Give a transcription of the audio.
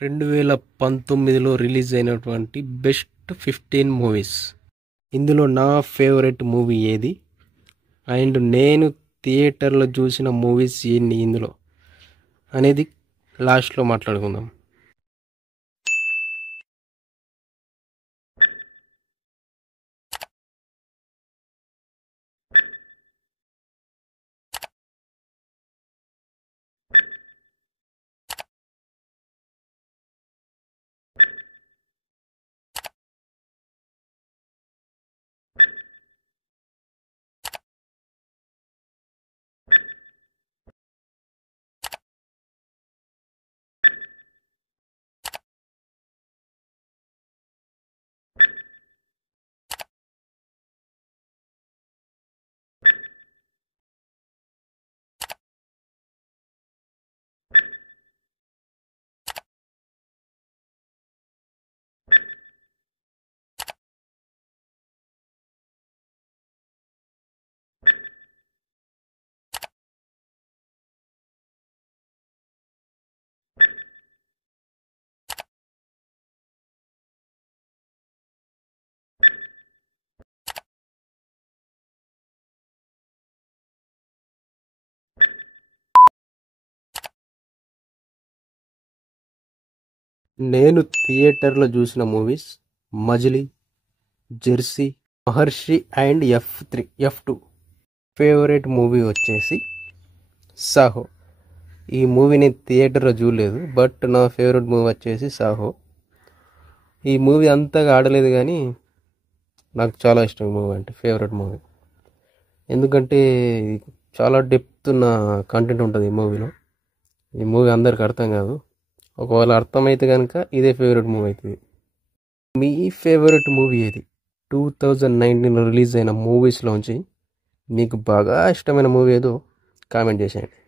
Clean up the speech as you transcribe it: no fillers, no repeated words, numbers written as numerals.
2019లో release అయినటువంటి best 15 movies. ఇందులో నా ఫేవరెట్ మూవీ ఏది అండ్ నేను థియేటర్లో చూసిన మూవీస్ ఎన్ని ఇందులో అనేది లాస్ట్లో మాట్లాడుకుందాం. నేను థియేటర్లో చూసిన movies Majili, Jersey, Maharshi and F2. Favourite movie వచ్చేసి సాహో. ఈ మూవీని థియేటర్లో చూడలేదు, బట్ నా ఫేవరెట్ మూవీ వచ్చేసి సాహో. ఈ మూవీ అంతగా ఆడలేదు కానీ నాకు చాలా ఇష్టం ఈ మూవీ అంటే, ఫేవరెట్ మూవీ. ఎందుకంటే చాలా డెప్త్ ఉన్న కంటెంట్ ఉంటుంది ఈ మూవీలో. ఈ మూవీ అందరికి అర్థం కాదు, ఒకవేళ అర్థమైతే కనుక ఇదే ఫేవరెట్ మూవీ అవుతుంది. మీ ఫేవరెట్ మూవీ ఏది? 2019లో రిలీజ్ అయిన మూవీస్లోంచి మీకు బాగా ఇష్టమైన మూవీ ఏదో కామెంట్ చేసేయండి.